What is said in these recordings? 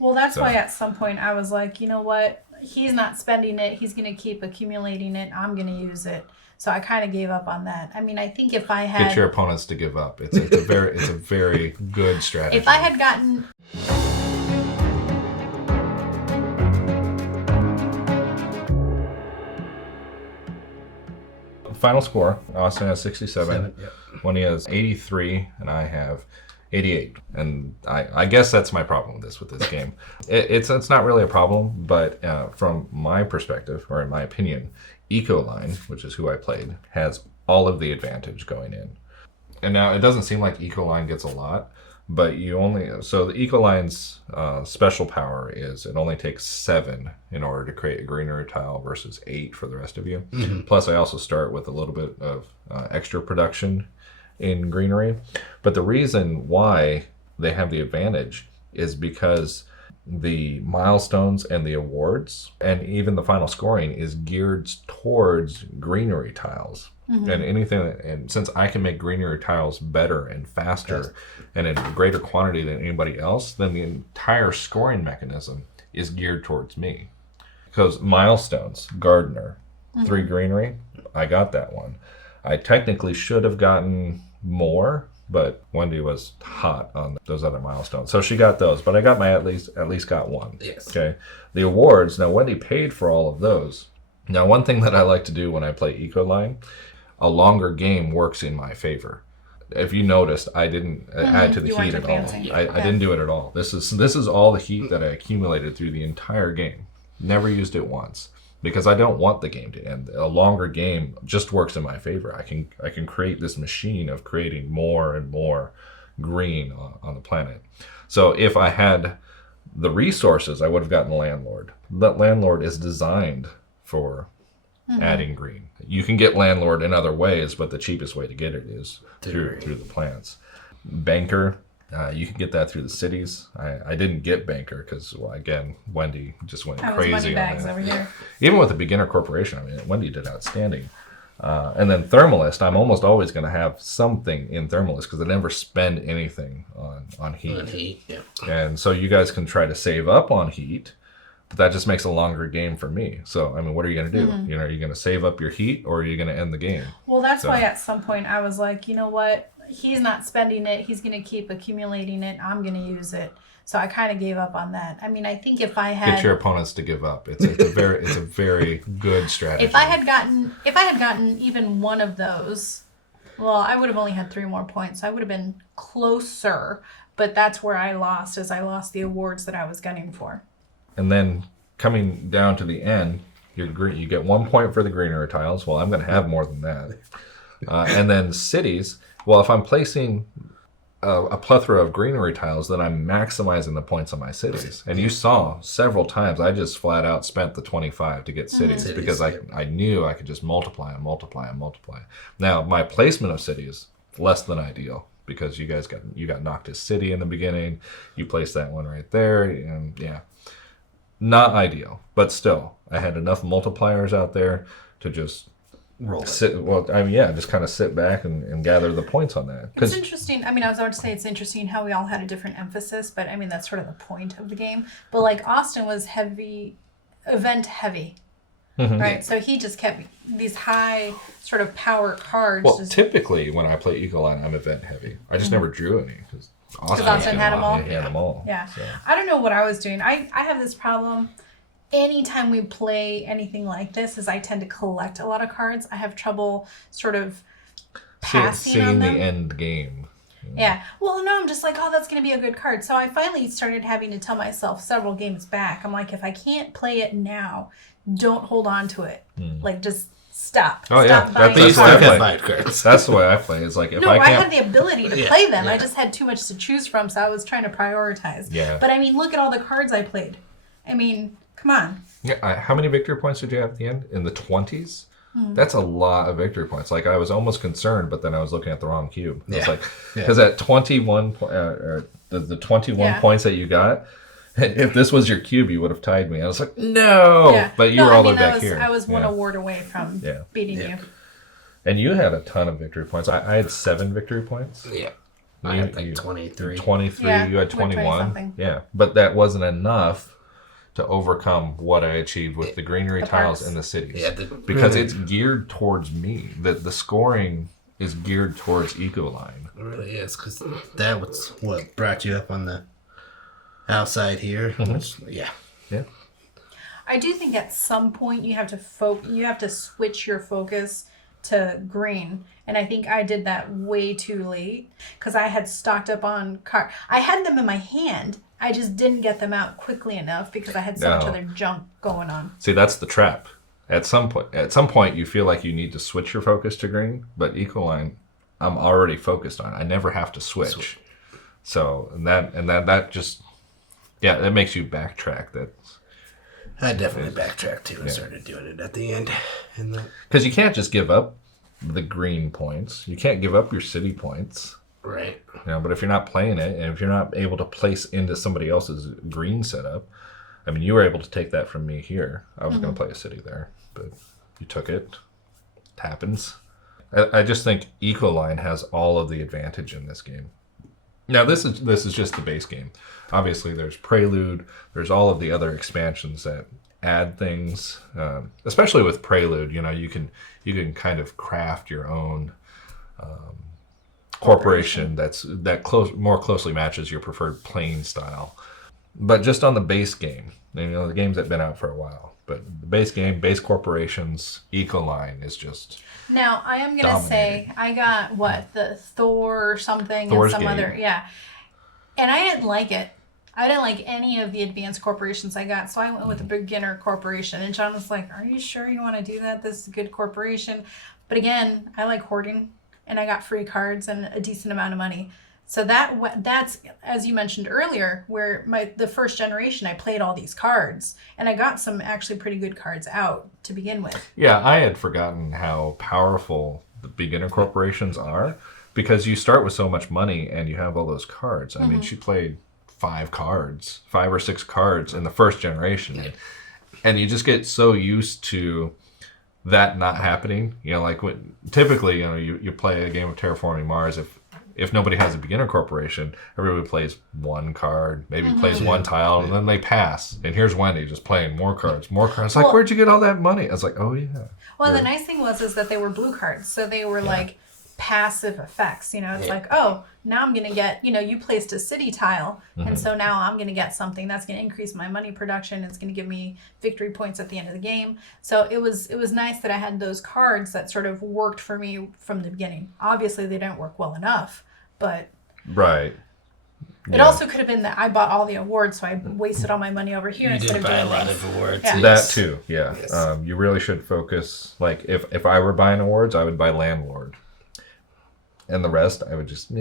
Well, that's why at some point I was like, you know what? He's not spending it. He's going to keep accumulating it. I'm going to use it. So I kind of gave up on that. I mean, I think if I had... Get your opponents to give up. It's a very good strategy. If I had gotten... Final score, Austin has 67, Yep. Wendy has 83, and I have 88. And I guess that's my problem with this game. It's not really a problem, but from my perspective, or in my opinion, Ecoline, which is who I played, has all of the advantage going in. And now it doesn't seem like Ecoline gets a lot, but so the Ecoline's special power is it only takes 7 in order to create a greenery tile versus 8 for the rest of you. Mm-hmm. Plus I also start with a little bit of extra production in greenery. But the reason why they have the advantage is because the milestones and the awards and even the final scoring is geared towards greenery tiles. Mm-hmm. And since I can make greenery tiles better and faster and in greater quantity than anybody else, then the entire scoring mechanism is geared towards me. Because milestones, gardener, 3 greenery, I got that one. I technically should have gotten more, but Wendy was hot on those other milestones, so she got those. But I got at least got one. Yes. Okay. The awards. Now Wendy paid for all of those. Now one thing that I like to do when I play Ecoline, a longer game works in my favor. If you noticed, I didn't add to the heat at all. I didn't do it at all. This is all the heat that I accumulated through the entire game. Never used it once. Because I don't want the game to end. A longer game just works in my favor. I can create this machine of creating more and more green on the planet. So if I had the resources, I would have gotten Landlord. That Landlord is designed for adding green. You can get Landlord in other ways, but the cheapest way to get it is through the plants. Banker. You can get that through the cities. I didn't get Banker because, well, again, Wendy just went crazy on that. Over here. Even with the beginner corporation, I mean, Wendy did outstanding. And then Thermalist, I'm almost always going to have something in Thermalist because I never spend anything on heat. On heat, yeah. And so you guys can try to save up on heat, but that just makes a longer game for me. So, I mean, what are you going to do? Mm-hmm. You know, are you going to save up your heat or are you going to end the game? Well, that's why at some point I was like, you know what? He's not spending it. He's going to keep accumulating it. I'm going to use it. So I kind of gave up on that. I mean, I think if I had... Get your opponents to give up. It's a very good strategy. If I had gotten even one of those, well, I would have only had 3 more points. So I would have been closer. But that's where I lost, is I lost the awards that I was gunning for. And then coming down to the end, you get 1 point for the greenery tiles. Well, I'm going to have more than that. And then cities... Well, if I'm placing a plethora of greenery tiles, then I'm maximizing the points on my cities. And you saw several times I just flat out spent the 25 to get cities because I knew I could just multiply and multiply and multiply. Now, my placement of cities, less than ideal because you got Noctis City in the beginning. You placed that one right there. And yeah, not ideal. But still, I had enough multipliers out there to just... just kind of sit back and gather the points on that. It's interesting. I mean, I was about to say it's interesting how we all had a different emphasis, but I mean, that's sort of the point of the game. But like Austin was event heavy, right? So he just kept these high sort of power cards. Well, typically when I play Ecoline, I'm event heavy. I just never drew any because Austin had them all. He had them all. Yeah. So. I don't know what I was doing. I have this problem. Anytime we play anything like this, is I tend to collect a lot of cards. I have trouble sort of passing on them. Seeing the end game. Yeah. Well, no, I'm just like, oh, that's going to be a good card. So I finally started having to tell myself several games back. I'm like, if I can't play it now, don't hold on to it. Like, just stop. Oh, stop yeah. buying That's the way I play. It's like, if no, I had the ability to play them. Yeah. I just had too much to choose from, so I was trying to prioritize. Yeah. But, I mean, look at all the cards I played. I mean... Come on. Yeah, how many victory points did you have at the end? In the 20s? That's a lot of victory points. Like, I was almost concerned, but then I was looking at the wrong cube. It's like, because at 21, the 21 points that you got, if this was your cube, you would have tied me. I was like, no! Yeah. But you were all the way back here. I was one award away from beating you. And you had a ton of victory points. I had 7 victory points. Yeah. I had like 23. 23, Yeah, you had we're 20 21. something. Yeah, but that wasn't enough to overcome what I achieved with the greenery The tiles parks. in the cities. Yeah, because it's geared towards me. The scoring is geared towards Ecoline. It really is, because that was what brought you up on the outside here. Which, yeah. Yeah. I do think at some point you have to switch your focus to green, and I think I did that way too late because I had stocked up on I had them in my hand. I just didn't get them out quickly enough because I had so much other junk going on. See, that's the trap. At some point, you feel like you need to switch your focus to green, but Ecoline, I'm already focused on. I never have to switch. So that just that makes you backtrack. I definitely backtracked too and started doing it at the end. Because you can't just give up the green points. You can't give up your city points. Right. But if you're not playing it, and if you're not able to place into somebody else's green setup, I mean, you were able to take that from me here. I was going to play a city there, but you took it. It happens. I just think Ecoline has all of the advantage in this game. Now, this is just the base game. Obviously, there's Prelude. There's all of the other expansions that add things. Especially with Prelude, you can kind of craft your own corporation that more closely matches your preferred playing style. But just on the base game, the games that have been out for a while, but the base game, base corporations, Ecoline is just. Now I am gonna say I got the Thor or something Thor's and some game. other and I didn't like it. I didn't like any of the advanced corporations I got, so I went with a beginner corporation. And John was like, "Are you sure you want to do that? This is a good corporation." But again, I like hoarding, and I got free cards and a decent amount of money. So that's, as you mentioned earlier, where the first generation, I played all these cards, and I got some actually pretty good cards out to begin with. Yeah, I had forgotten how powerful the beginner corporations are, because you start with so much money and you have all those cards. I mean, she played 5 or 6 cards in the first generation, and you just get so used to that not happening. Like typically, you play a game of Terraforming Mars. If nobody has a beginner corporation, everybody plays one card, maybe plays one tile, and then they pass. And here's Wendy just playing more cards. Like, where'd you get all that money? I was like, oh, yeah. Well, the nice thing was that they were blue cards. So they were like passive effects. It's like, oh, now I'm going to get, you placed a city tile. And so now I'm going to get something that's going to increase my money production. It's going to give me victory points at the end of the game. So it was nice that I had those cards that sort of worked for me from the beginning. Obviously, they didn't work well enough. But right. It also could have been that I bought all the awards, so I wasted all my money over here instead of doing a lot of awards. Yeah. That too, yeah. Yes. You really should focus. Like if I were buying awards, I would buy Landlord, and the rest I would just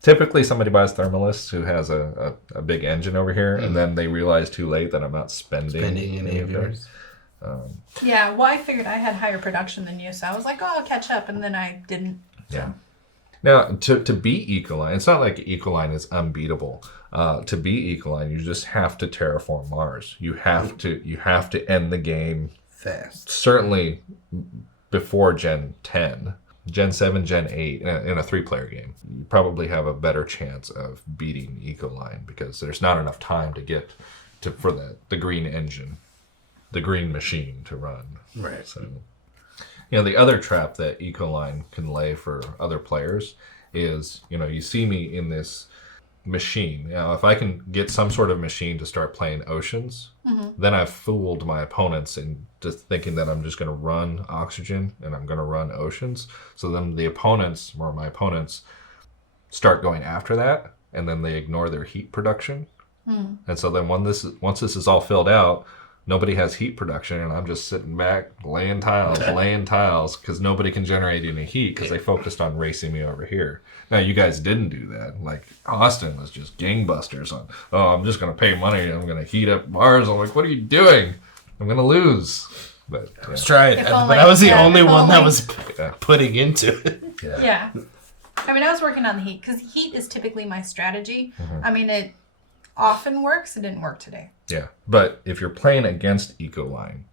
Typically, somebody buys Thermalist who has a big engine over here, and then they realize too late that I'm not spending any of yours. Well, I figured I had higher production than you, so I was like, oh, I'll catch up, and then I didn't. Yeah. Now, to beat Ecoline, it's not like Ecoline is unbeatable. To beat Ecoline, you just have to terraform Mars. You have to end the game fast. Certainly before Gen 10. Gen 7, Gen 8, in a 3-player game. You probably have a better chance of beating Ecoline because there's not enough time to get for the green engine, the green machine to run. Right. So. The other trap that Ecoline can lay for other players is, you see me in this machine. If I can get some sort of machine to start playing Oceans, then I've fooled my opponents into thinking that I'm just going to run Oxygen and I'm going to run Oceans. So then my opponents start going after that, and then they ignore their heat production. And so then once this is all filled out, nobody has heat production, and I'm just sitting back laying tiles because nobody can generate any heat because they focused on racing me over here. Now, you guys didn't do that. Like, Austin was just gangbusters on, I'm just going to pay money and I'm going to heat up Mars. I'm like, what are you doing? I'm going to lose. But I was trying, but I was the only one that was putting into it. Yeah. I mean, I was working on the heat because heat is typically my strategy. I mean, it often works. It didn't work today. Yeah, but if you're playing against Ecoline,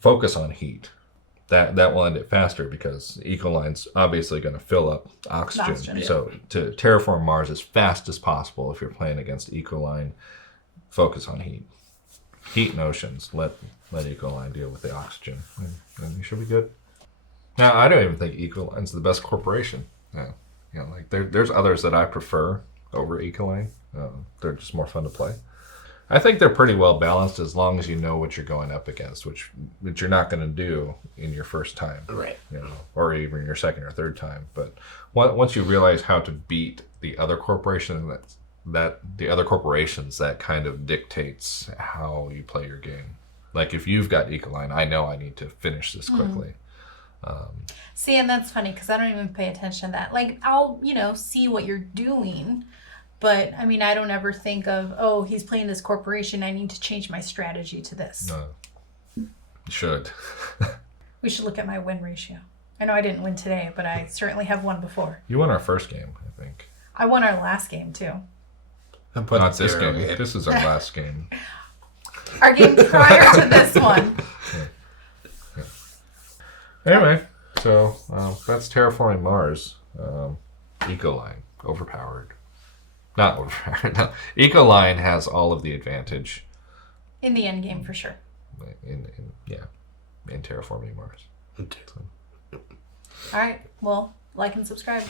focus on heat. that will end it faster because Ecoline's obviously going to fill up oxygen. Oxygen, yeah. So to terraform Mars as fast as possible if you're playing against Ecoline, focus on heat. Heat and oceans. Let Ecoline deal with the oxygen, and you should be good. Now, I don't even think Ecoline's the best corporation. Yeah. You know, like there's others that I prefer over Ecoline. They're just more fun to play. I think they're pretty well balanced as long as you know what you're going up against, which you're not going to do in your first time, Right. you know, or even your second or third time. But once you realize how to beat the other corporation, that the other corporations, that kind of dictates how you play your game. Like if you've got Ecoline, I know I need to finish this quickly. See, and that's funny because I don't even pay attention to that. Like, I'll, see what you're doing, but I mean, I don't ever think of, oh, he's playing this corporation, I need to change my strategy to this. No, you should. We should look at my win ratio. I know I didn't win today, but I certainly have won before. You won our first game, I think. I won our last game, too. Not this game. This is our last game. Our game prior to this one. Anyway, so that's Terraforming Mars. Ecoline, overpowered. Not overpowered. No. Ecoline has all of the advantage In the end game, for sure. in Terraforming Mars. All right. Well, like and subscribe.